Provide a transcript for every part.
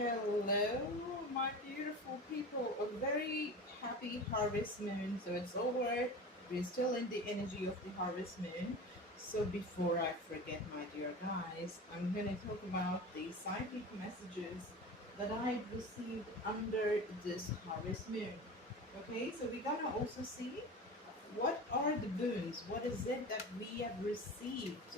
Hello, my beautiful people. A very happy harvest moon. So it's over. We're still in the energy of the harvest moon. So before I forget, my dear guys, I'm going to talk about the psychic messages that I've received under this harvest moon. Okay, so we're going to also see what are the boons? What is it that we have received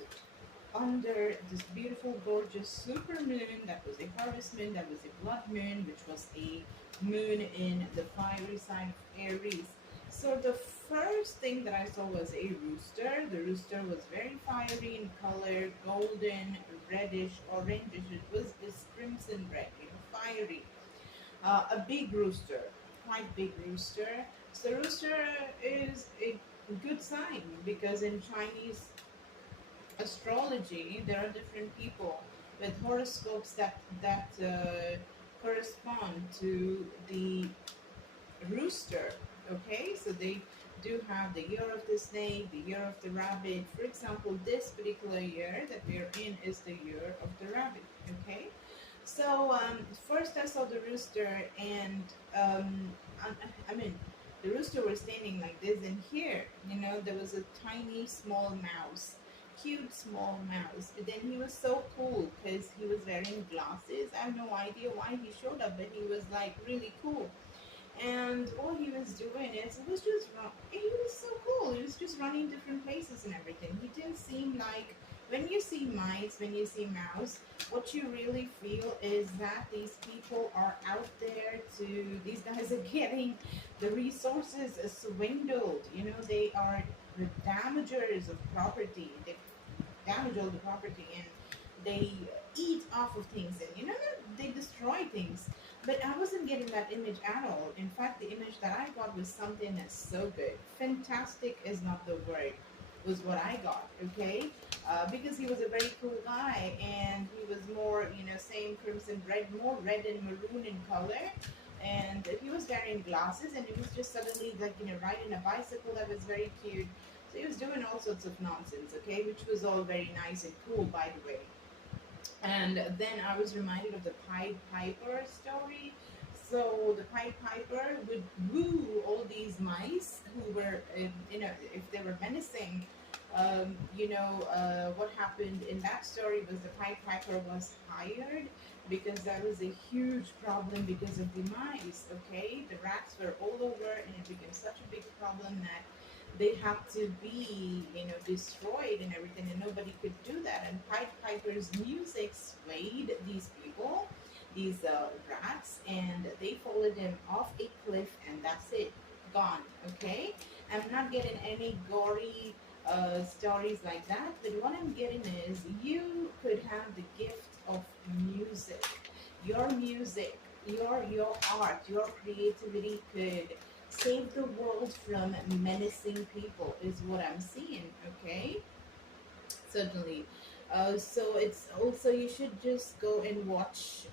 under this beautiful, gorgeous super moon that was a harvest moon, that was a blood moon, which was a moon in the fiery sign of Aries. So the first thing that I saw was a rooster. The rooster was very fiery in color, golden, reddish, orangish. It was this crimson red, fiery. A big rooster, quite big rooster. So rooster is a good sign because in Chinese astrology, there are different people with horoscopes that correspond to the rooster. Okay, so they do have the year of the snake, the year of the rabbit. For example, this particular year that we're in is the year of the rabbit. Okay, so first I saw the rooster, and I mean, the rooster was standing like this, and here, there was a tiny small mouse, cute small mouse. But then he was so cool because he was wearing glasses. I have no idea why he showed up, but he was like really cool. And all he was doing is he was just he was so cool. He was just running different places and everything. He didn't seem like, when you see mice, when you see mouse, what you really feel is that these people are out there to, these guys are getting the resources swindled. They are the damagers of property. They damage all the property, and they eat off of things, and they destroy things. But I wasn't getting that image at all. In fact, the image that I got was something that's so good. Fantastic is not the word, was what I got, okay? Because he was a very cool guy, and he was more, same crimson red, more red and maroon in color. And he was wearing glasses, and he was just suddenly like, riding a bicycle that was very cute. So he was doing all sorts of nonsense, okay, which was all very nice and cool, by the way. And then I was reminded of the Pied Piper story. So the Pied Piper would woo all these mice who were, if they were menacing. What happened in that story was the Pied Piper was hired because that was a huge problem because of the mice. Okay, the rats were all over, and it became such a big problem that they had to be, destroyed and everything, and nobody could do that. And Pied Piper's music swayed these people, these rats, and they followed him off a cliff, and that's it, gone. Okay, I'm not getting any gory stories like that, but what I'm getting is you could have the gift of music. Your music, your art, your creativity could save the world from menacing people, is what I'm seeing. Okay, certainly. So it's also, you should just go and watch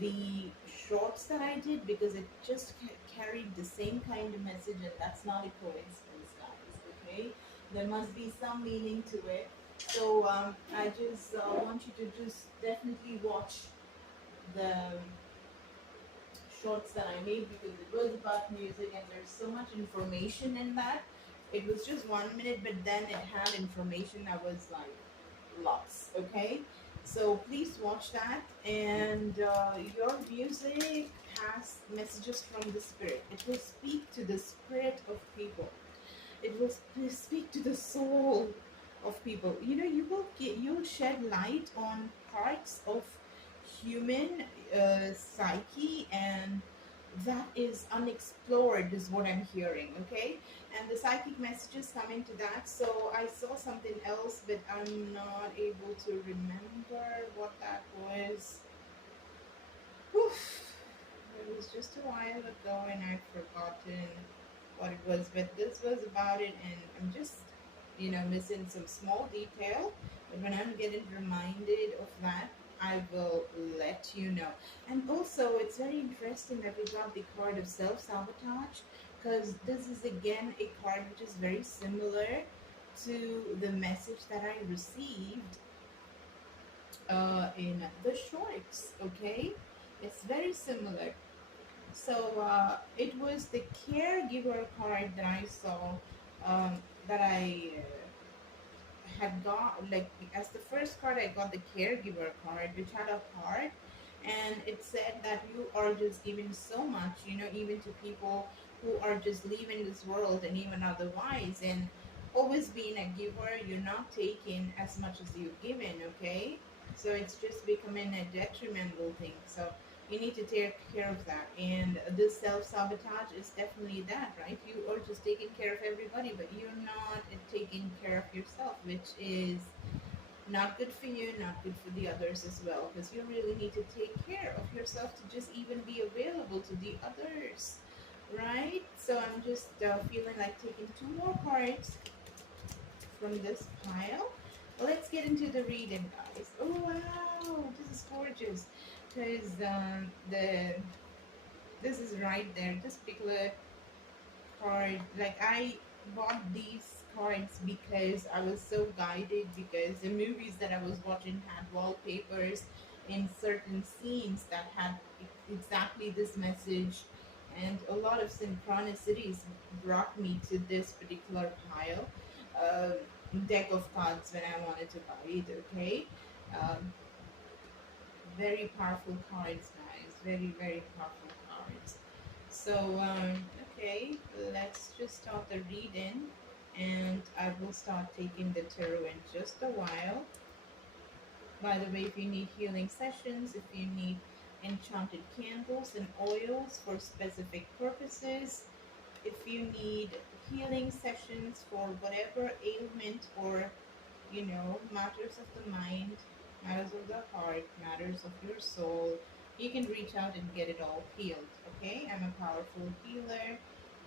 the shorts that I did, because it just carried the same kind of message, and that's not a coincidence, guys. Okay, there must be some meaning to it. So I just want you to just definitely watch the shorts that I made, because it was about music, and there's so much information in that. It was just 1 minute, but then it had information that was like lots. Okay, so please watch that. And your music has messages from the spirit. It will speak to the spirit of people. It will speak to the soul of people. You'll shed light on parts of human psyche, and that is unexplored, is what I'm hearing. Okay, and the psychic messages come into that. So I saw something else, but I'm not able to remember what that was. Oof. It was just a while ago, and I've forgotten what it was, but this was about it, and I'm just, missing some small detail. But when I'm getting reminded of that, I will let you know. And also, it's very interesting that we got the card of self sabotage, because this is again a card which is very similar to the message that I received in the shorts. Okay, It's very similar. So it was the caregiver card that I saw, that I had got, like, as the first card I got the caregiver card, which had a heart, and it said that you are just giving so much, even to people who are just leaving this world and even otherwise, and always being a giver, you're not taking as much as you're giving, okay? So it's just becoming a detrimental thing. So you need to take care of that. And this self-sabotage is definitely that, right? You are just taking care of everybody, but you're not taking care of yourself, which is not good for you, not good for the others as well, because you really need to take care of yourself to just even be available to the others, right? So I'm just feeling like taking two more cards from this pile. Well, let's get into the reading, guys. Oh wow, this is gorgeous, because the this is right there. This particular card, like, I bought these cards because I was so guided, because the movies that I was watching had wallpapers in certain scenes that had exactly this message, and a lot of synchronicities brought me to this particular pile, deck of cards when I wanted to buy it. Okay, um, very powerful cards, guys. Very, very powerful cards. So, okay, let's just start the reading, and I will start taking the tarot in just a while. By the way, if you need healing sessions, if you need enchanted candles and oils for specific purposes, if you need healing sessions for whatever ailment or, matters of the mind, matters of the heart, matters of your soul, you can reach out and get it all healed. Okay, I'm a powerful healer.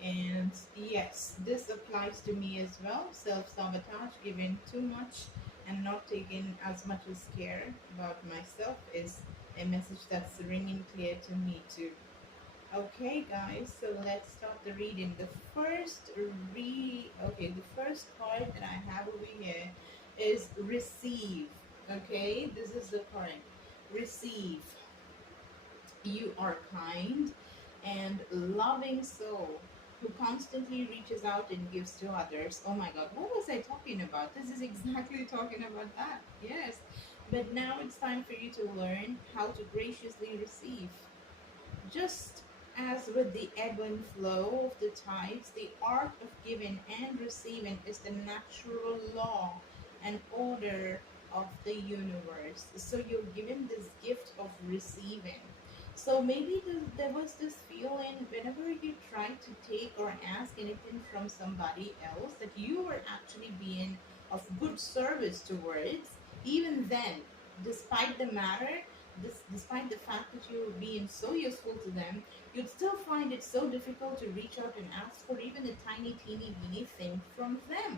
And yes, this applies to me as well. Self sabotage, giving too much and not taking as much as care about myself, is a message that's ringing clear to me too. Okay, guys, so let's start the reading. The first card that I have over here is receive. Okay, this is the card. Receive. You are kind and loving soul who constantly reaches out and gives to others. Oh my God, what was I talking about? This is exactly talking about that. Yes. But now it's time for you to learn how to graciously receive. Just as with the ebb and flow of the tides, the art of giving and receiving is the natural law and order of the universe. So you're given this gift of receiving. So maybe there was this feeling whenever you try to take or ask anything from somebody else that you were actually being of good service towards, even then, despite the matter, despite the fact that you're being so useful to them, you'd still find it so difficult to reach out and ask for even a tiny, teeny, weeny thing from them.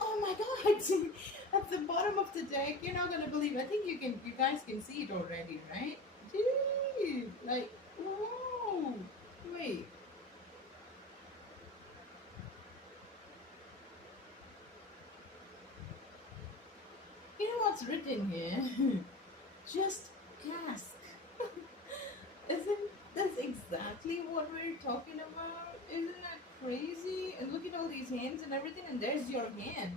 Oh my God! At the bottom of the deck, you're not gonna believe. I think you guys can see it already, right? Gee, like, whoa! Wait, you know what's written here? Just ask. Isn't that's exactly what we're talking about? Isn't that crazy? And look at all these hands and everything, and there's your hand.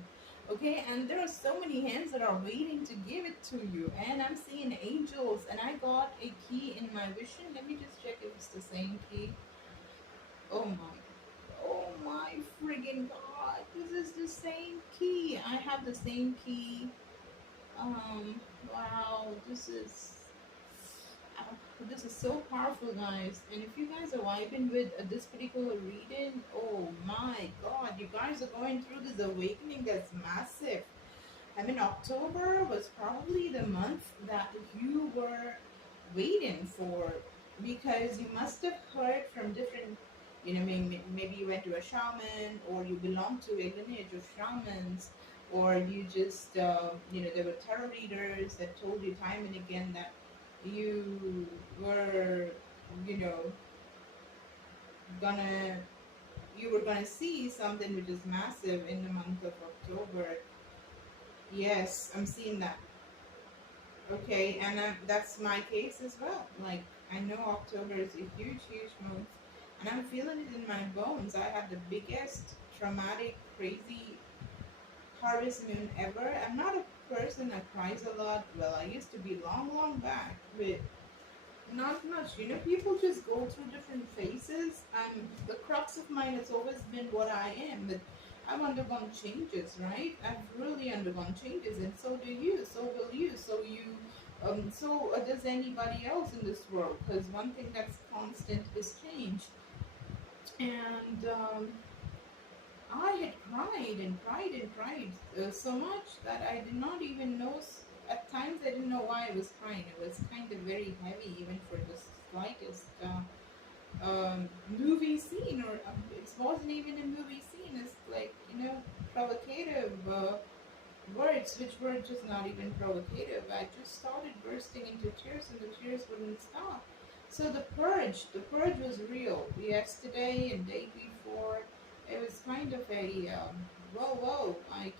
Okay, and there are so many hands that are waiting to give it to you. And I'm seeing angels, and I got a key in my vision. Let me just check if it's the same key. Oh my friggin' God! This is the same key. I have the same key. Wow, uh, this is so powerful, guys. And if you guys are vibing with this particular reading, oh my God, you guys are going through this awakening that's massive. I mean, October was probably the month that you were waiting for, because you must have heard from different, maybe you went to a shaman, or you belong to a lineage of shamans, or you just, there were tarot readers that told you time and again that you were, you know, gonna you were gonna see something which is massive in the month of October. Yes, I'm seeing that. Okay, and that's my case as well. Like, I know October is a huge, huge month, and I'm feeling it in my bones. I had the biggest traumatic, crazy harvest moon ever. I'm not a person that cries a lot. Well, I used to be long, long back, but not much. You know, people just go through different phases. The crux of mine has always been what I am, but I've undergone changes, right? I've really undergone changes, and so do you. So will you. So does anybody else in this world. Because one thing that's constant is change. And I had cried and cried and cried so much that I did not even know. At times, I didn't know why I was crying. It was kind of very heavy, even for the slightest movie scene, or it wasn't even a movie scene. It's like, provocative words, which were just not even provocative. I just started bursting into tears, and the tears wouldn't stop. So the purge was real. Yesterday and day before, it was kind of a whoa, whoa. I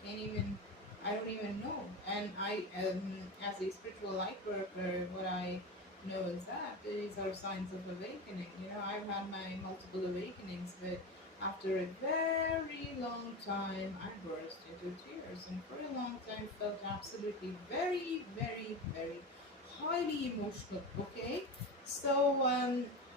don't even know. And as a spiritual light worker, what I know is that these are signs of awakening. I've had my multiple awakenings, but after a very long time, I burst into tears, and for a long time felt absolutely very, very, very highly emotional. Okay, so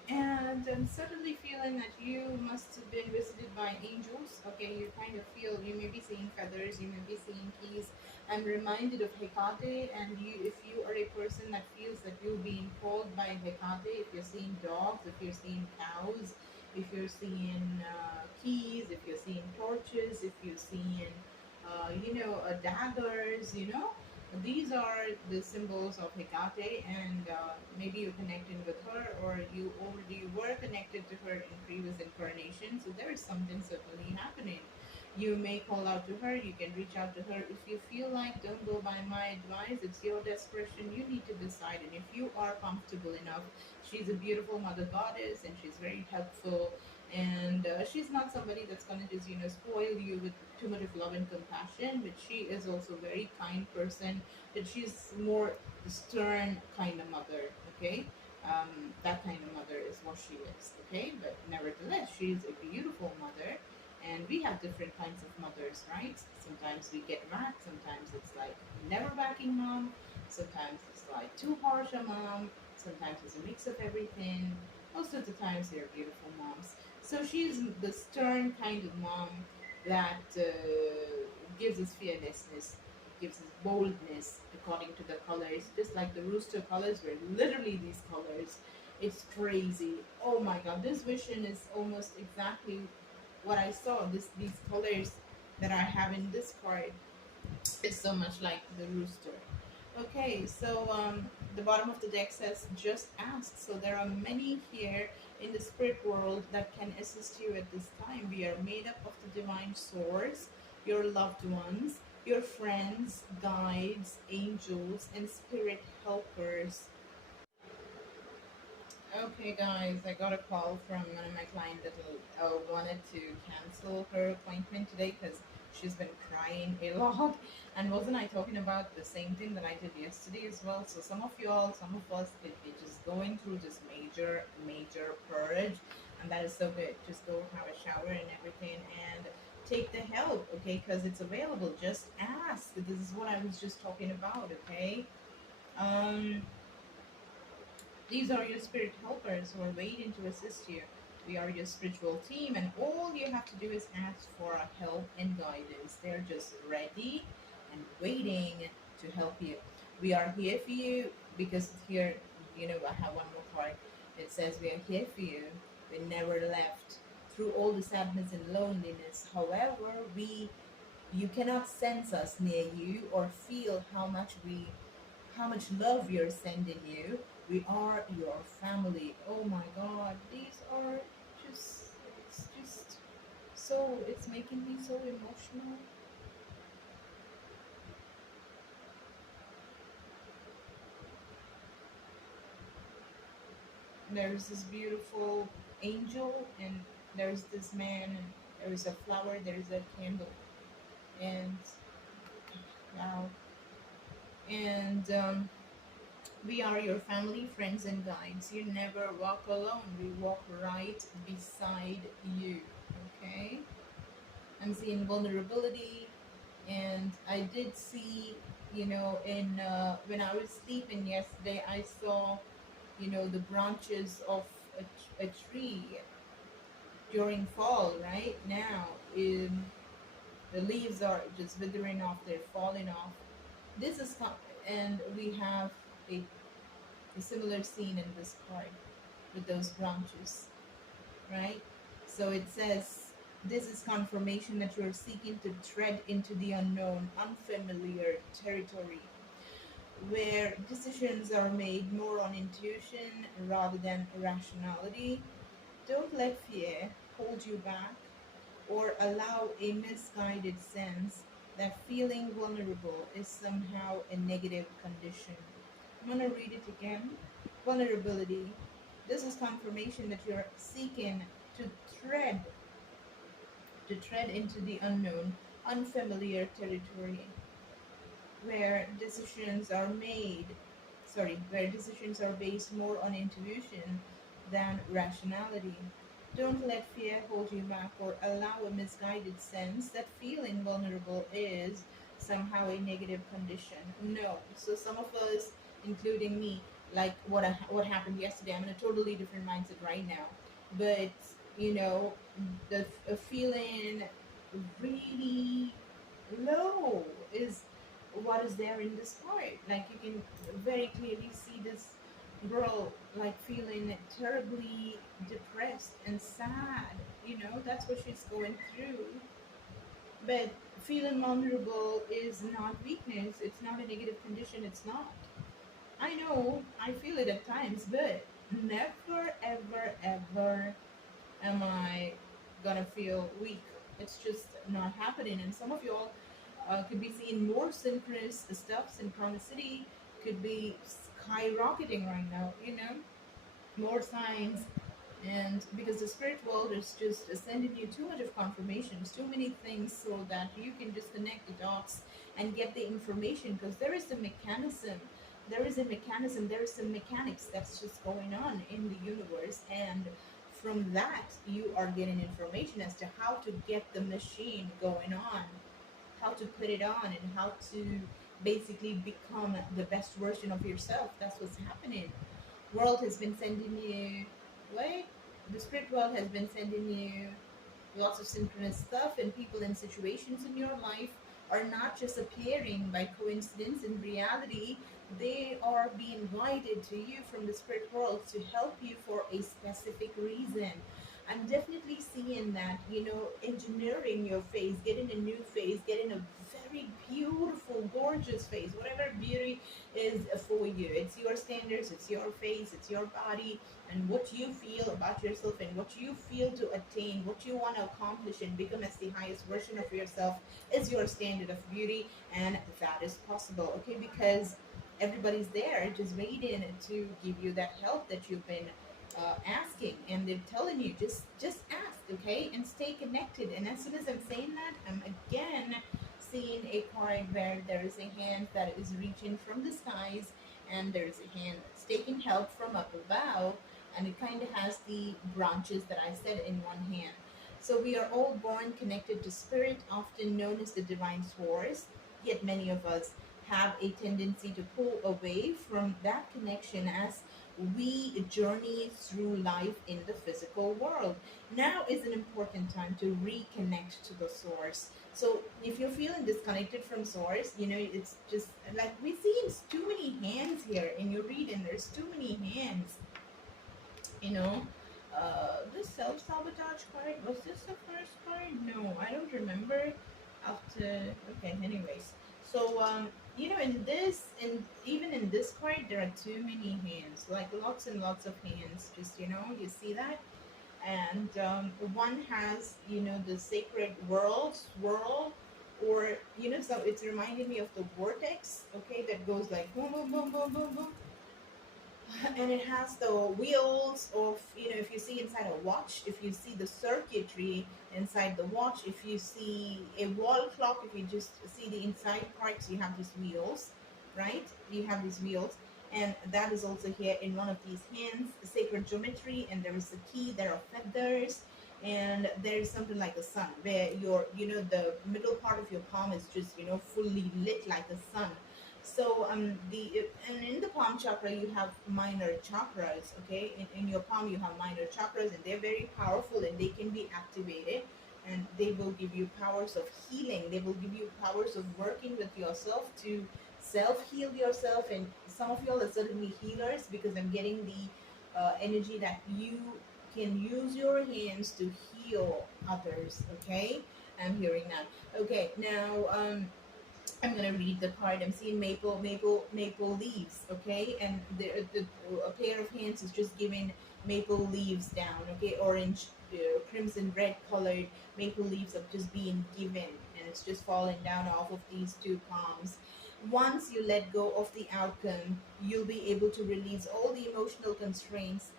and I'm suddenly feeling that you must have been visited by angels. Okay, you kind of feel you may be seeing feathers, you may be seeing keys. I'm reminded of Hecate, and if you are a person that feels that you're being called by Hecate, if you're seeing dogs, if you're seeing cows, if you're seeing keys, if you're seeing torches, if you're seeing, daggers, these are the symbols of Hecate, and maybe you're connecting with her, or you already were connected to her in previous incarnations. So there is something certainly happening. You may call out to her, you can reach out to her. If you feel like, don't go by my advice, it's your discretion. You need to decide. And if you are comfortable enough, she's a beautiful mother goddess, and she's very helpful. And she's not somebody that's going to just, spoil you with too much of love and compassion, but she is also a very kind person. But she's more stern kind of mother, okay? That kind of mother is what she is, okay? But nevertheless, she's a beautiful mother, and we have different kinds of mothers, right? Sometimes we get back, sometimes it's like never backing mom, sometimes it's like too harsh a mom, sometimes it's a mix of everything. Most of the times they're beautiful moms. So she's the stern kind of mom that gives us fearlessness, gives us boldness according to the colors, just like the rooster colors were literally these colors. It's crazy. Oh my god, this vision is almost exactly what I saw. These colors that I have in this card is so much like the rooster. Okay, so the bottom of the deck says just ask. So there are many here in the spirit world that can assist you at this time. We are made up of the divine source, your loved ones, your friends, guides, angels, and spirit helpers. Okay, guys, I got a call from one of my clients that wanted to cancel her appointment today because she's been crying a lot. And wasn't I talking about the same thing that I did yesterday as well? So some of y'all, some of us could be just going through this major, major purge, and that is so good. Just go have a shower and everything, and take the help, okay? Because it's available. Just ask. This is what I was just talking about, okay? Um, these are your spirit helpers who are waiting to assist you. We are your spiritual team, and all you have to do is ask for help and guidance. They're just ready and waiting to help you. We are here for you because here, I have one more card. It says, we are here for you. We never left through all the sadness and loneliness. However, you cannot sense us near you or feel how much love we are sending you. We are your family. Oh my God, these are just, it's just so, it's making me so emotional. There's this beautiful angel, and there's this man, and there's a flower, there's a candle, and wow. And We are your family, friends, and guides. You never walk alone. We walk right beside you. Okay? I'm seeing vulnerability, and I did see, in when I was sleeping yesterday, I saw, the branches of a tree during fall. Right now, the leaves are just withering off; they're falling off. This is and we have a, a similar scene in this card with those branches, right? So it says, this is confirmation that you're seeking to tread into the unknown, unfamiliar territory, where decisions are made more on intuition rather than rationality. Don't let fear hold you back or allow a misguided sense that feeling vulnerable is somehow a negative condition. I'm going to read it again. Vulnerability. This is confirmation that you're seeking to tread tread into the unknown, unfamiliar territory where decisions are made, where decisions are based more on intuition than rationality. Don't let fear hold you back or allow a misguided sense that feeling vulnerable is somehow a negative condition. No. So some of us, including me, like what happened yesterday, I'm in a totally different mindset right now. But you know, the feeling really low is what is there in this part. Like you can very clearly see this girl like feeling terribly depressed and sad. That's what she's going through. But feeling vulnerable is not weakness, it's not a negative condition, it's not. I know I feel it at times, but never ever ever am I gonna feel weak. It's just not happening. And some of y'all could be seeing more synchronous stuff. Synchronicity could be skyrocketing right now, more signs. And because the spirit world is just sending you too much of confirmations, too many things, so that you can just connect the dots and get the information. Because there is a mechanism, there is some mechanics that's just going on in the universe. And from that, you are getting information as to how to get the machine going on, how to put it on, and how to basically become the best version of yourself. That's what's happening. World has been sending you, what? The spirit world has been sending you lots of synchronous stuff, and people and situations in your life are not just appearing by coincidence. In reality, they are being guided to you from the spirit world to help you for a specific reason. I'm definitely seeing that, engineering your face, getting a new face, getting a very beautiful, gorgeous face, whatever beauty is for you. It's your standards, it's your face, it's your body, and what you feel about yourself, and what you feel to attain, what you want to accomplish and become as the highest version of yourself is your standard of beauty. And that is possible, okay? Because everybody's there just waiting to give you that help that you've been asking, and they're telling you just ask, okay, and stay connected. And as soon as I'm saying that, I'm again seeing a card where there is a hand that is reaching from the skies, and there's a hand that's taking help from up above, and it kind of has the branches that I said in one hand. So we are all born connected to spirit, often known as the divine source, yet many of us have a tendency to pull away from that connection as we journey through life in the physical world. Now is an important time to reconnect to the source. So if you're feeling disconnected from source, it's just like we see too many hands here in your reading. There's too many hands, you know. The self-sabotage card, was this the first card? No, I don't remember. After, okay, anyways. So in even in this card, there are too many hands, like lots and lots of hands. Just, you see that. And one has, the sacred world swirl, or so it's reminding me of the vortex, okay, that goes like boom boom boom boom boom boom. And it has the wheels of, if you see inside a watch, if you see the circuitry inside the watch, if you see a wall clock, if you just see the inside parts, you have these wheels, right? You have these wheels. and that is also here in one of these hands, sacred geometry, and there is a key, there are feathers, and there is something like a sun where your, the middle part of your palm is just, fully lit like the sun. So the and in the palm chakra you have minor chakras. Okay, in your palm you have minor chakras, and they're very powerful and they can be activated, and they will give you powers of healing. They will give you powers of working with yourself to self heal yourself. And some of y'all are certainly healers, because I'm getting the energy that you can use your hands to heal others. Okay, I'm hearing that. Okay, now I'm gonna read the card. I'm seeing maple leaves. Okay, and the a pair of hands is just giving maple leaves down. Okay, orange, crimson, red colored maple leaves are just being given, and it's just falling down off of these two palms. Once you let go of the outcome, you'll be able to release all the emotional constraints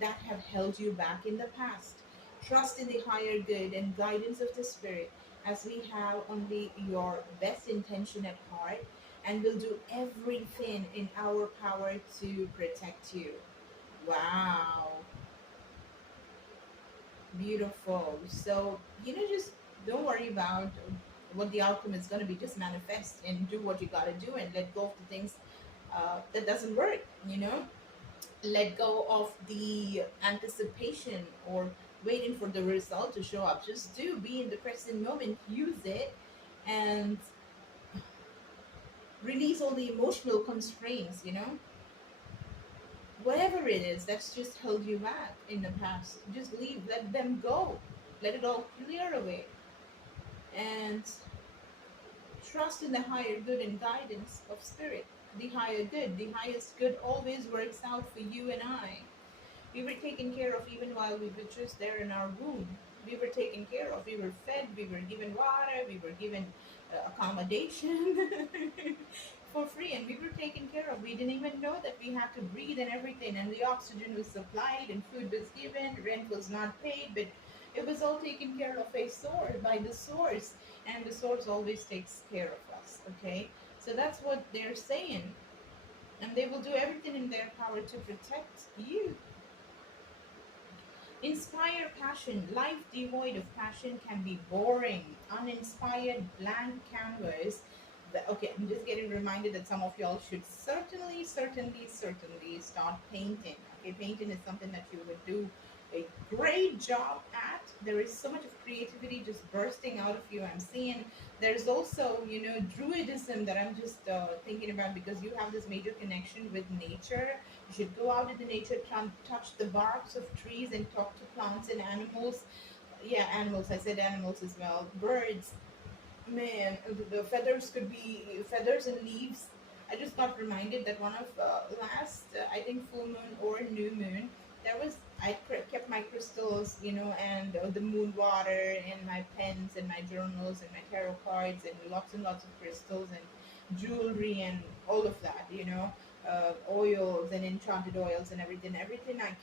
that have held you back in the past. Trust in the higher good and guidance of the Spirit, as we have only your best intention at heart, and will do everything in our power to protect you. Wow, beautiful. So, just don't worry about what the outcome is going to be. Just manifest and do what you got to do, and let go of the things that doesn't work. Let go of the anticipation or waiting for the result to show up. Just do, be in the present moment, use it, and release all the emotional constraints. Whatever it is that's just held you back in the past, just leave, let them go, let it all clear away, and trust in the higher good and guidance of spirit. The higher good, the highest good always works out for you and I. We were taken care of even while we were just there in our womb. We were taken care of. We were fed. We were given water. We were given accommodation for free, and we were taken care of. We didn't even know that we had to breathe and everything, and the oxygen was supplied, and food was given. Rent was not paid, but it was all taken care of by the source, and the source always takes care of us. Okay, so that's what they're saying, and they will do everything in their power to protect you. Inspire passion. Life devoid of passion can be boring, uninspired, blank canvas. Okay, I'm just getting reminded that some of y'all should certainly start painting. Okay, painting is something that you would do a great job at. There is so much of creativity just bursting out of you. I'm seeing there's also, druidism that I'm just thinking about, because you have this major connection with nature. You should go out in the nature, touch the barks of trees, and talk to plants and animals. Yeah, animals. I said animals as well. Birds. Man, the feathers could be feathers and leaves. I just got reminded that one of last, I think, full moon or new moon, there was I kept my crystals, and the moon water, and my pens and my journals and my tarot cards and lots of crystals and jewelry and all of that, oils and enchanted oils and everything. Everything I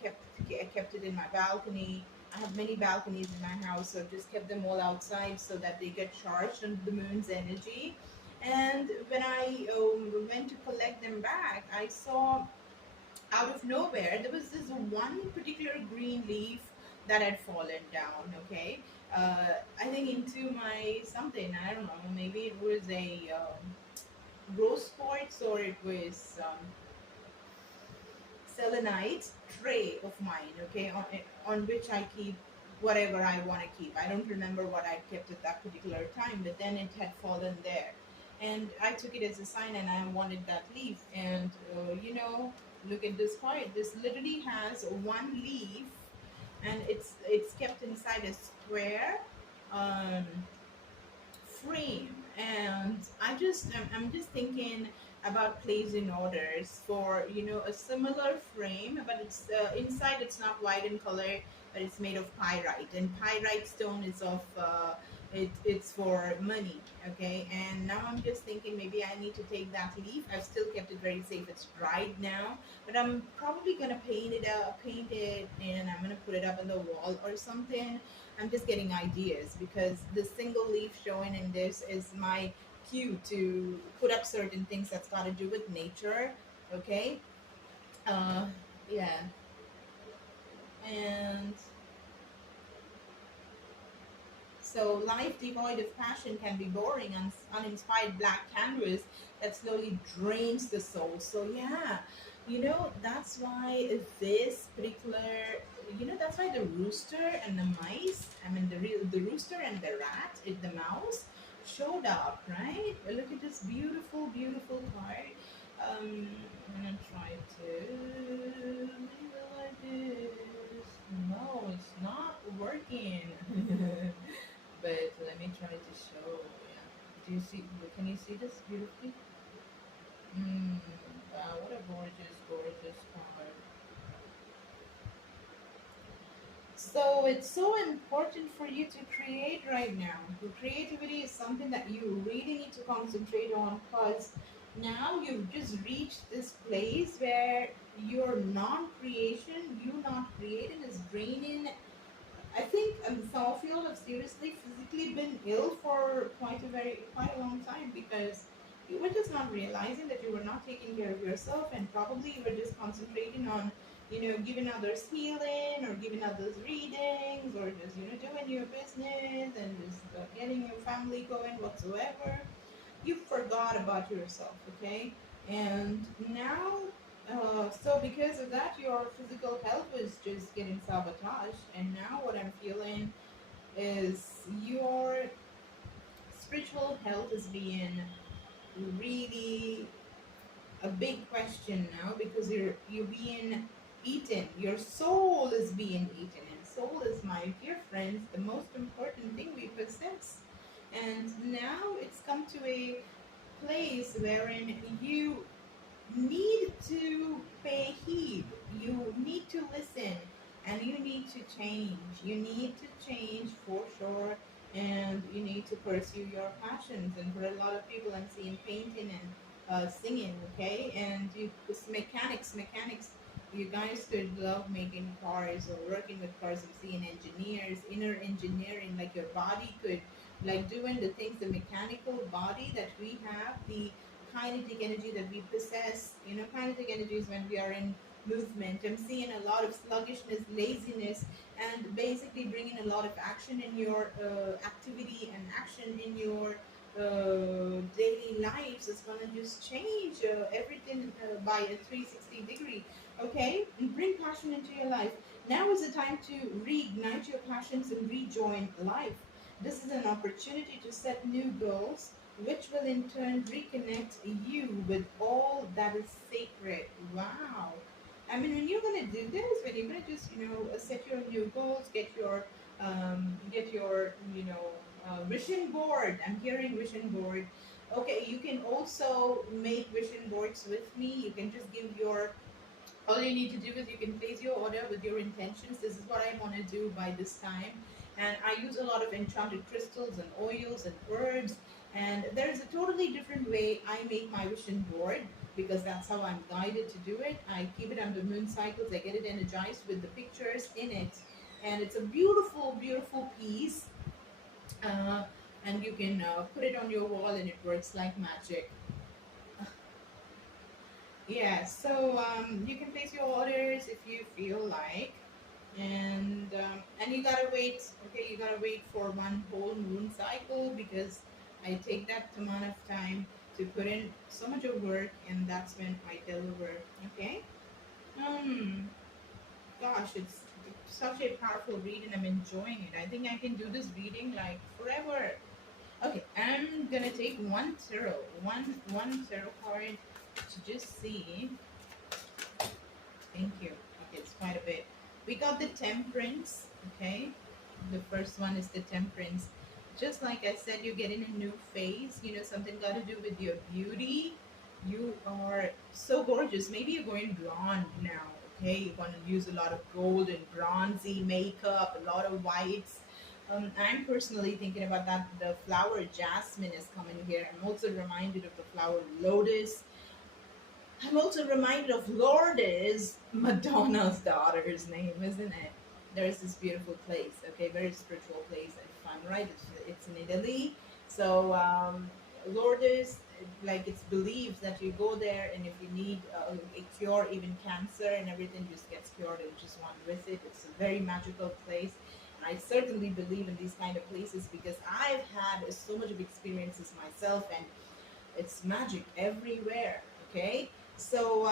kept it in my balcony. I have many balconies in my house, so just kept them all outside so that they get charged under the moon's energy. And when I went to collect them back, I saw out of nowhere there was this one particular green leaf that had fallen down. Okay, I think into my something. I don't know. Maybe it was a rose quartz, or it was selenite tray of mine, okay, on which I keep whatever I want to keep. I don't remember what I kept at that particular time, but then it had fallen there. And I took it as a sign, and I wanted that leaf. And, look at this card. This literally has one leaf, and it's kept inside a square. Um, frame, and I'm just thinking about placing orders for a similar frame, but it's inside it's not white in color, but it's made of pyrite, and pyrite stone is of it's for money. Okay, and now I'm just thinking maybe I need to take that leaf. I've still kept it very safe. It's dried now, but I'm probably gonna paint it, and I'm gonna put it up on the wall or something. I'm just getting ideas, because the single leaf showing in this is my cue to put up certain things that's got to do with nature. Okay. Uh, yeah. And so life devoid of passion can be boring, uninspired black canvas that slowly drains the soul. So yeah, that's why this particular, that's why the rooster and the mice, I mean the rooster and the rat, the mouse showed up, right? Look at this beautiful, beautiful card. I'm gonna try to like this. No, it's not working. But let me try to show. Yeah. Do you see? Can you see this beautifully? Mm, wow, what a gorgeous, gorgeous card. So it's so important for you to create right now. Your creativity is something that you really need to concentrate on, because now you've just reached this place where your non-creation, you not creating, is draining. I think some of you all have seriously physically been ill for quite a long time, because you were just not realizing that you were not taking care of yourself, and probably you were just concentrating on, giving others healing, or giving others readings, or just, doing your business, and just getting your family going whatsoever. You forgot about yourself, okay? And now, so because of that, your physical health was just getting sabotaged. And now, what I'm feeling is your spiritual health is being really a big question now, because you're being eaten. Your soul is being eaten, and soul is, my dear friends, the most important thing we possess. And now it's come to a place wherein you need to pay heed, you need to listen, and you need to change. You need to change for sure, and you need to pursue your passions. And for a lot of people, I'm seeing painting and singing, okay? And this mechanics. You guys could love making cars or working with cars. I'm seeing engineers, inner engineering, like your body could, like doing the things, the mechanical body that we have, the kinetic energy that we possess. Kinetic energy is when we are in movement. I'm seeing a lot of sluggishness, laziness, and basically bringing a lot of action in your activity, and action in your daily lives is going to just change everything by a 360-degree. Okay, and bring passion into your life. Now is the time to reignite your passions and rejoin life. This is an opportunity to set new goals, which will in turn reconnect you with all that is sacred. Wow. I mean, when you're gonna do this, when you're gonna just, set your new goals, get your, vision board. I'm hearing vision board. Okay, you can also make vision boards with me. You can just give your, all you need to do is you can place your order with your intentions. This is what I want to do by this time. And I use a lot of enchanted crystals and oils and herbs. And there's a totally different way I make my vision board, because that's how I'm guided to do it. I keep it under moon cycles. I get it energized with the pictures in it. And it's a beautiful, beautiful piece. Uh, and you can put it on your wall, and it works like magic. Yeah, so you can place your orders if you feel like, and you gotta wait. Okay, you gotta wait for one whole moon cycle, because I take that amount of time to put in so much of work, and that's when I deliver. Okay. Um. Gosh, it's such a powerful reading. I'm enjoying it. I think I can do this reading like forever. Okay, I'm gonna take one tarot card to just see. Thank you. Okay, it's quite a bit. We got the Temperance. Okay, the first one is the Temperance. Just like I said, you're getting a new phase. Something got to do with your beauty. You are so gorgeous. Maybe you're going blonde now. Okay, you're going to use a lot of gold and bronzy makeup, a lot of whites. I'm personally thinking about that. The flower jasmine is coming here. I'm also reminded of the flower lotus. I'm also reminded of Lourdes, Madonna's daughter's name, isn't it? There's this beautiful place, okay, very spiritual place. If I'm right, it's in Italy. So Lourdes, like it's believed that you go there, and if you need a cure, even cancer and everything just gets cured in just one visit. It's a very magical place. I certainly believe in these kind of places because I've had so much of experiences myself, and it's magic everywhere. Okay, so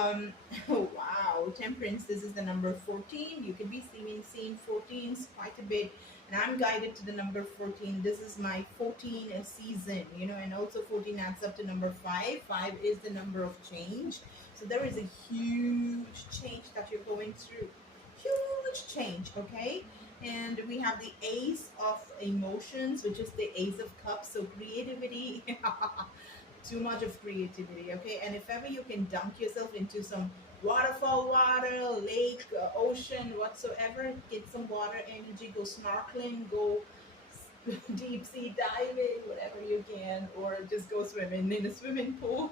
oh, wow, temperance. This is the number 14. You can be seeing 14s quite a bit, and I'm guided to the number 14. This is my 14 season, you know, and also 14 adds up to number 5. 5 is the number of change. So there is a huge change that you're going through. Huge change, okay? And we have the ace of emotions, which is the ace of cups. So creativity, too much of creativity, okay? And if ever you can dunk yourself into some waterfall water, lake, ocean, whatsoever, get some water energy, go snorkeling, go deep sea diving, whatever you can, or just go swimming in a swimming pool,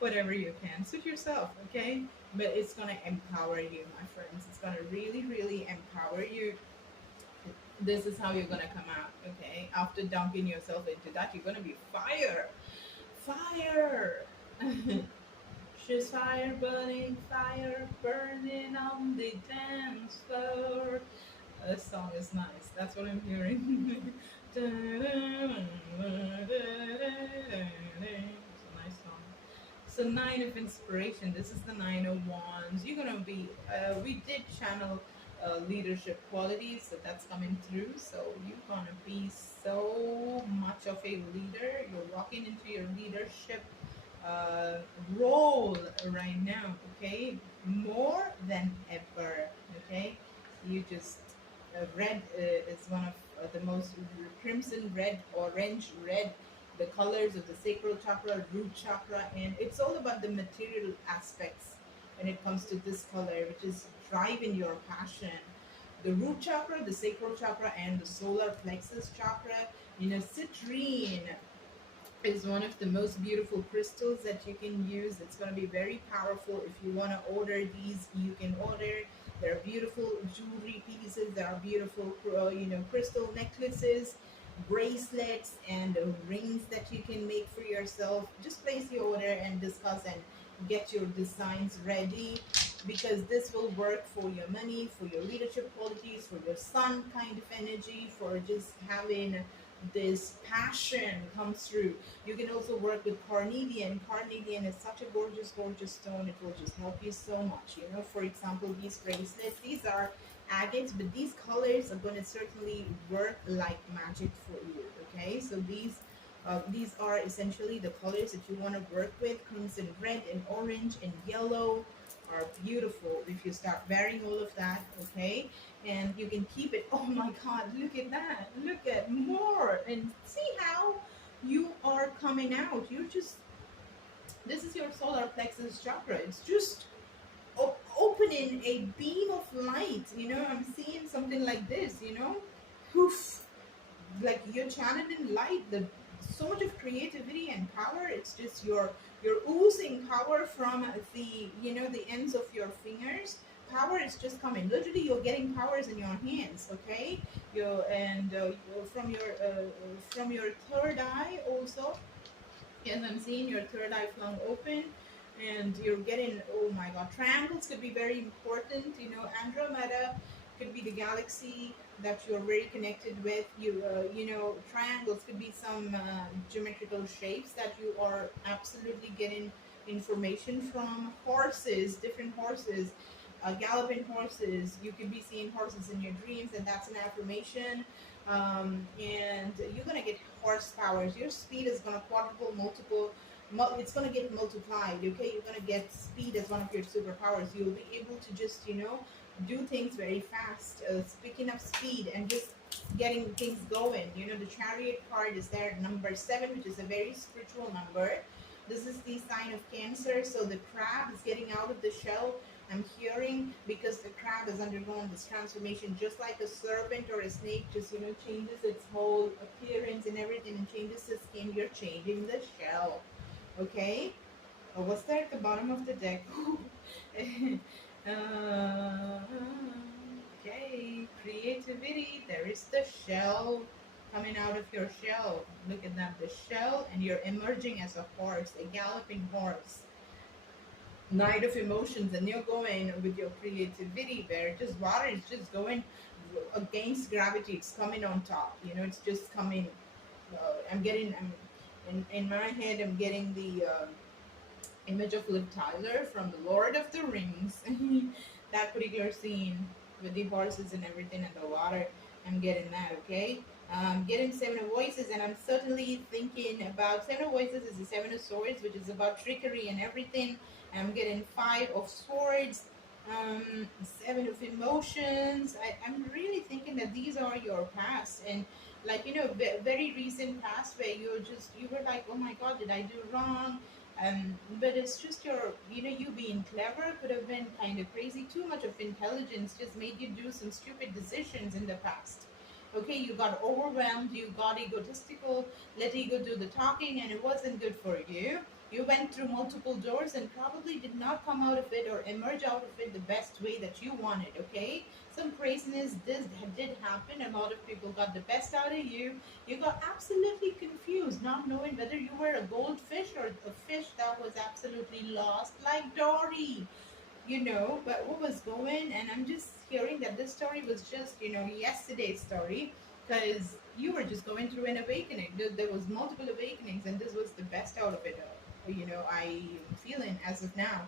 whatever you can. Suit yourself, okay? But it's gonna empower you, my friends. It's gonna really, really empower you. This is how you're gonna come out, okay? After dunking yourself into that, you're gonna be fire. Fire! She's fire burning on the dance floor. This song is nice. That's what I'm hearing. It's a nice song. So nine of inspiration. This is the nine of wands. You're gonna be. We did channel leadership qualities, so that's coming through. So you're gonna be so much of a leader. You're walking into your leadership uh, role right now. Okay, more than ever. Okay, you just red is one of the most crimson red, orange red, the colors of the sacral chakra, root chakra, and it's all about the material aspects when it comes to this color, which is driving your passion. The root chakra, the sacral chakra, and the solar plexus chakra. You know, citrine is one of the most beautiful crystals that you can use. It's going to be very powerful. If you want to order these, you can order. There are beautiful jewelry pieces. There are beautiful, crystal necklaces, bracelets, and rings that you can make for yourself. Just place your order and discuss and get your designs ready, because this will work for your money, for your leadership qualities, for your sun kind of energy, for just having this passion comes through. You can also work with carnelian. Carnelian is such a gorgeous, gorgeous stone. It will just help you so much. You know, for example, these bracelets, these are agates, but these colors are going to certainly work like magic for you. Okay, so these are essentially the colors that you want to work with. Crimson red and orange and yellow are beautiful if you start wearing all of that. Okay, and you can keep it. Oh my god, look at that, look at more, and see how you are coming out. You're just, this is your solar plexus chakra. It's just opening a beam of light. You know, I'm seeing something like this, you know, poof, like you're channeling light. The so much of creativity and power. It's just you're oozing power from the, you know, the ends of your fingers. Power is just coming. Literally, you're getting powers in your hands. Okay, from your third eye also. Yes, I'm seeing your third eye flung open, and you're getting, oh my god, triangles could be very important. You know, Andromeda could be the galaxy that you're very connected with. You know, triangles could be some geometrical shapes that you are absolutely getting information from. Horses, different horses, galloping horses. You could be seeing horses in your dreams, and that's an affirmation. And you're gonna get horsepower. Your speed is gonna quadruple, it's gonna get multiplied. Okay, you're gonna get speed as one of your superpowers. You'll be able to just, you know, do things very fast, picking up speed and just getting things going. You know, the chariot card is there, number 7, which is a very spiritual number. This is the sign of Cancer, so the crab is getting out of the shell. I'm hearing, because the crab has undergone this transformation, just like a serpent or a snake, just, you know, changes its whole appearance and everything, and changes the skin. You're changing the shell. Okay. What's there at the bottom of the deck? uh, okay, creativity. There is the shell. coming out of your shell. Look at that, the shell, and you're emerging as a horse, a galloping horse. Night of emotions, and you're going with your creativity where just water is just going against gravity. It's coming on top. It's just coming. I'm in my head. I'm getting the image of Liv Tyler from The Lord of the Rings. That particular scene with the horses and everything and the water. I'm getting that, okay? Getting Seven of Voices, and I'm certainly thinking about Seven of Voices is the Seven of Swords, which is about trickery and everything. I'm getting Five of Swords, Seven of Emotions. I'm really thinking that these are your past, and like very recent past where you were like, oh my God, did I do wrong? But it's just you being clever could have been kind of crazy. Too much of intelligence just made you do some stupid decisions in the past. Okay, you got overwhelmed, you got egotistical, let ego do the talking, and it wasn't good for you. You went through multiple doors and probably did not come out of it or emerge out of it the best way that you wanted, okay? Some craziness did happen. A lot of people got the best out of you. You got absolutely confused, not knowing whether you were a goldfish or a fish that was absolutely lost, like Dory. But what was going, and I'm just hearing that this story was just, yesterday's story, because you were just going through an awakening. There was multiple awakenings, and this was the best out of it. I'm feeling as of now,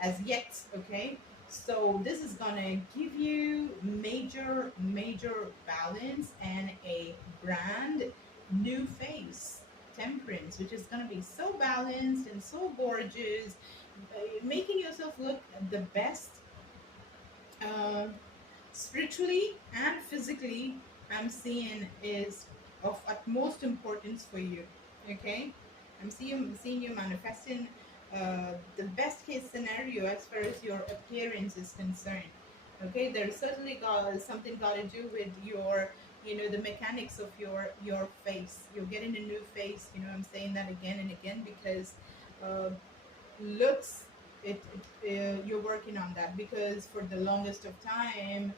as yet, okay? So this is gonna give you major balance and a brand new face, temperance, which is gonna be so balanced and so gorgeous, making yourself look the best, uh, spiritually and physically. I'm seeing is of utmost importance for you. Okay, I'm seeing you manifesting the best case scenario as far as your appearance is concerned. Okay, there's certainly got to do with your, the mechanics of your face. You're getting a new face. I'm saying that again and again because uh, looks, you're working on that, because for the longest of time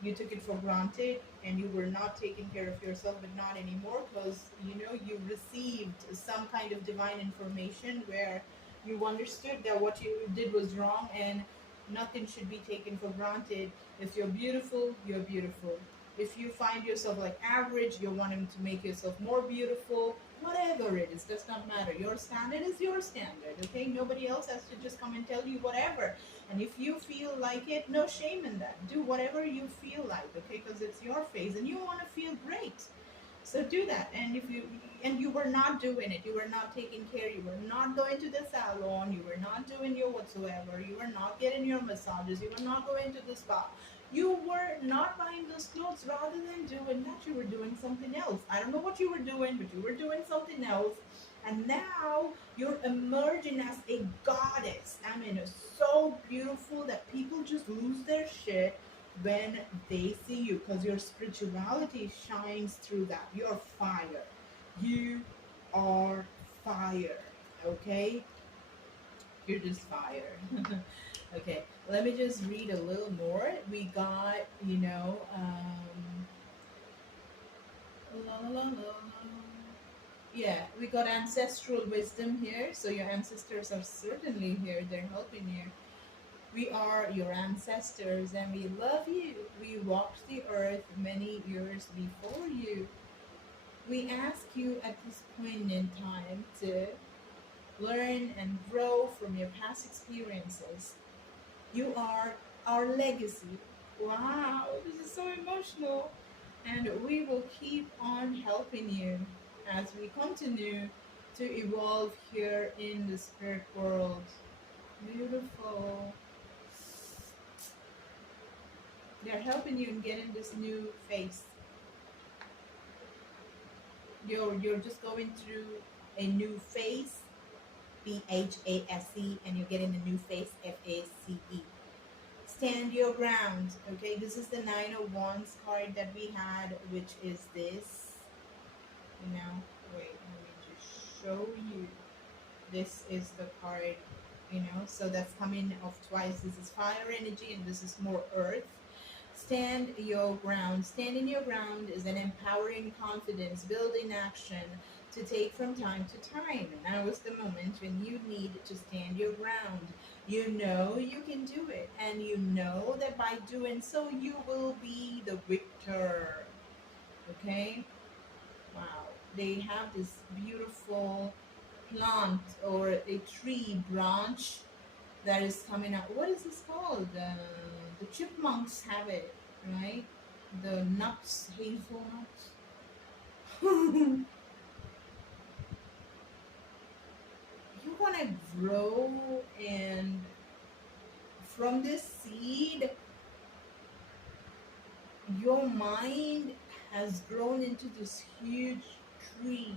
you took it for granted and you were not taking care of yourself, but not anymore, because you received some kind of divine information where you understood that what you did was wrong, and nothing should be taken for granted. If you're beautiful, you're beautiful. If you find yourself like average, you're wanting to make yourself more beautiful. Whatever it is, does not matter. Your standard is your standard, okay? Nobody else has to just come and tell you whatever. And if you feel like it, no shame in that. Do whatever you feel like, okay? Because it's your phase and you want to feel great. So do that. And you were not doing it. You were not taking care. You were not going to the salon. You were not doing your whatsoever. You were not getting your massages. You were not going to the spa. You were not buying those clothes. Rather than doing that, you were doing something else. I don't know what you were doing, but you were doing something else. And now you're emerging as a goddess. I mean, it's so beautiful that people just lose their shit when they see you, because your spirituality shines through that. You're fire. You are fire. Okay? You're just fire. Okay, let me just read a little more. We got, la, la, la, la. Yeah, we got ancestral wisdom here. So your ancestors are certainly here. They're helping you. We are your ancestors and we love you. We walked the earth many years before you. We ask you at this point in time to learn and grow from your past experiences. You are our legacy. Wow, this is so emotional. And we will keep on helping you as we continue to evolve here in the spirit world. Beautiful. They're helping you in getting this new face. You're just going through a new phase, PHASE, and you're getting a new face, FACE. Stand your ground. Okay, this is the Nine of Wands card that we had, which is this. Wait, let me just show you. This is the card, so that's coming off twice. This is fire energy and this is more earth. Stand your ground. Standing your ground is an empowering confidence building action to take from time to time. Now is the moment when you need to stand your ground. You know you can do it, and you know that by doing so, you will be the victor. Okay? Wow. They have this beautiful plant or a tree branch that is coming out. What is this called? The chipmunks have it, right? The nuts, hazelnuts. You're gonna grow, and from this seed, your mind has grown into this huge tree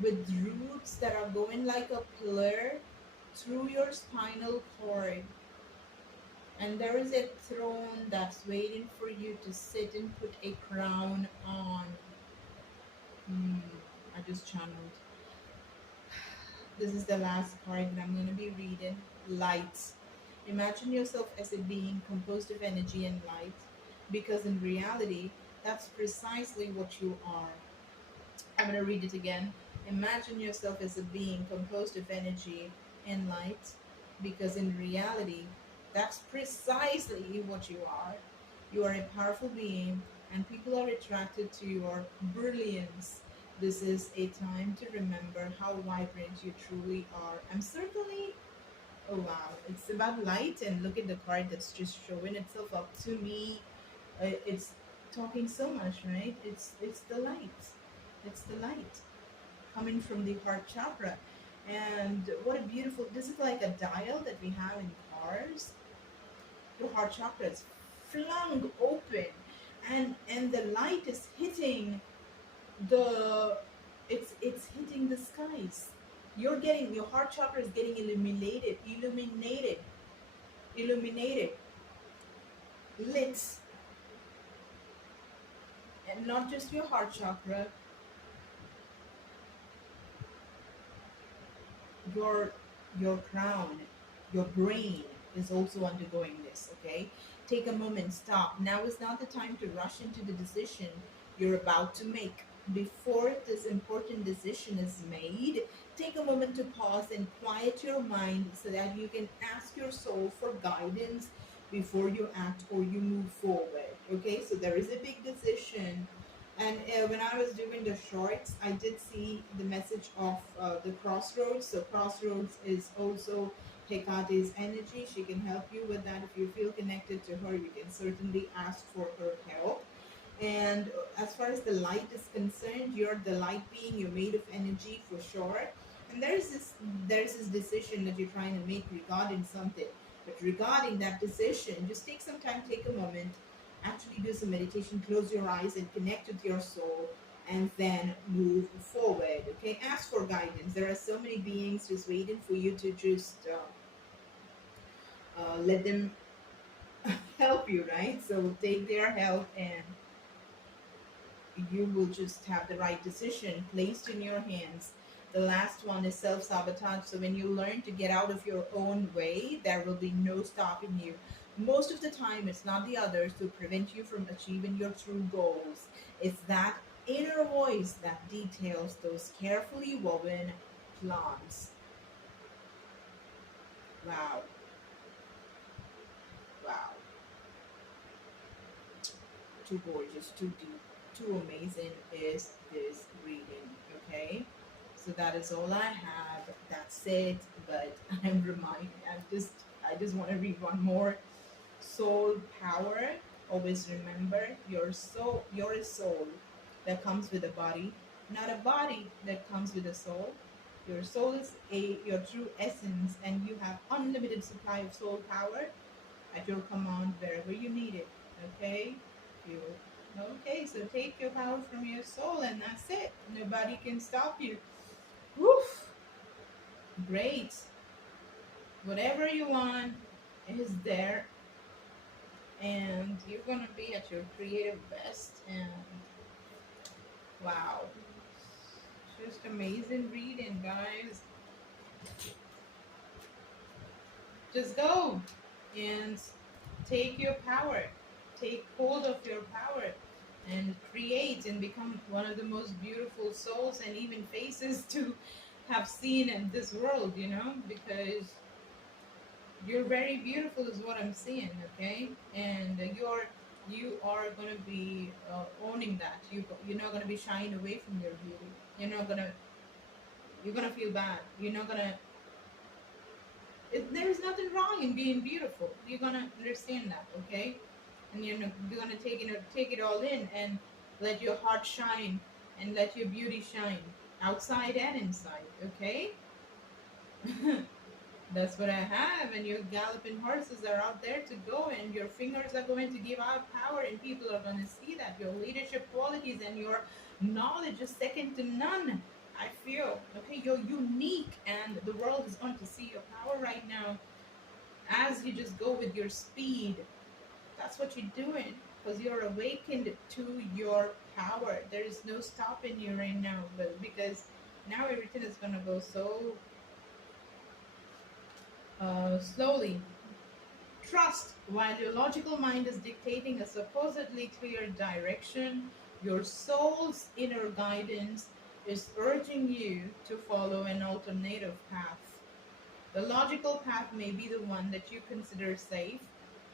with roots that are going like a pillar through your spinal cord. And there is a throne that's waiting for you to sit and put a crown on. Hmm, I just channeled. This is the last card that I'm going to be reading. Light. Imagine yourself as a being composed of energy and light, because in reality, that's precisely what you are. I'm going to read it again. Imagine yourself as a being composed of energy and light, because in reality, that's precisely what you are. You are a powerful being, and people are attracted to your brilliance. This is a time to remember how vibrant you truly are. I'm certainly, oh wow, it's about light, and look at the card that's just showing itself up to me. It's talking so much, right? It's the light. It's the light coming from the heart chakra. And what a beautiful, this is like a dial that we have in cars. Your heart chakra is flung open, and the light is hitting the, it's hitting the skies. You're getting, your heart chakra is getting illuminated, lit. And not just your heart chakra, your your crown, your brain is also undergoing this. Okay, take a moment, stop. Now is not the time to rush into the decision you're about to make. Before this important decision is made, take a moment to pause and quiet your mind so that you can ask your soul for guidance before you act or you move forward. Okay, so there is a big decision. And when I was doing the shorts, I did see the message of the crossroads. So crossroads is also Hekate's energy. She can help you with that. If you feel connected to her, you can certainly ask for her help. And as far as the light is concerned, you're the light being. You're made of energy for sure. And there's this decision that you're trying to make regarding something. But regarding that decision, just take some time, take a moment, actually do some meditation, close your eyes and connect with your soul, and then move forward. Okay, ask for guidance. There are so many beings just waiting for you to just let them help you, right? So take their help, and you will just have the right decision placed in your hands. The last one is self sabotage. So, when you learn to get out of your own way, there will be no stopping you. Most of the time, it's not the others who prevent you from achieving your true goals, it's that inner voice that details those carefully woven plans. Wow, wow, too gorgeous, too deep, too amazing is this reading, okay? So that is all I have. That's it. But I'm reminded, I just want to read one more. Soul power. Always remember, you're a soul that comes with a body, not a body that comes with a soul. Your soul is your true essence, and you have unlimited supply of soul power at your command wherever you need it. Okay? You okay, so take your power from your soul, and that's it. Nobody can stop you. Woof! Great. Whatever you want is there, and you're gonna be at your creative best. And wow, just amazing reading, guys. Just go and take your power, take hold of your power, and create and become one of the most beautiful souls and even faces to have seen in this world, you know, because you're very beautiful is what I'm seeing, okay? And you are gonna be owning that. You're not gonna be shying away from your beauty. You're gonna feel bad. You're not gonna. There's nothing wrong in being beautiful. You're gonna understand that, okay? And you're gonna take it all in and let your heart shine and let your beauty shine outside and inside, okay? That's what I have, and your galloping horses are out there to go, and your fingers are going to give out power, and people are going to see that your leadership qualities and your knowledge is second to none. I feel okay. You're unique, and the world is going to see your power right now as you just go with your speed. That's what you're doing because you're awakened to your power. There is no stopping you right now, but because now everything is going to go so slowly. Trust, while your logical mind is dictating a supposedly clear direction, your soul's inner guidance is urging you to follow an alternative path. The logical path may be the one that you consider safe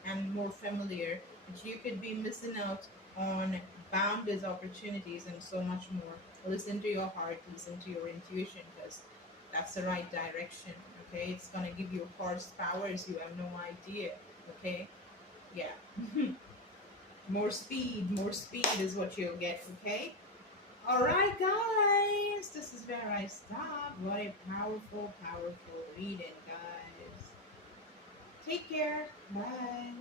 and more familiar, but you could be missing out on boundless opportunities and so much more. Listen to your heart, listen to your intuition, because that's the right direction. Okay, it's gonna give you horse powers you have no idea. Okay, yeah. More speed is what you'll get. Okay. All right, guys, this is where I stop. What a powerful, powerful reading, guys. Take care. Bye.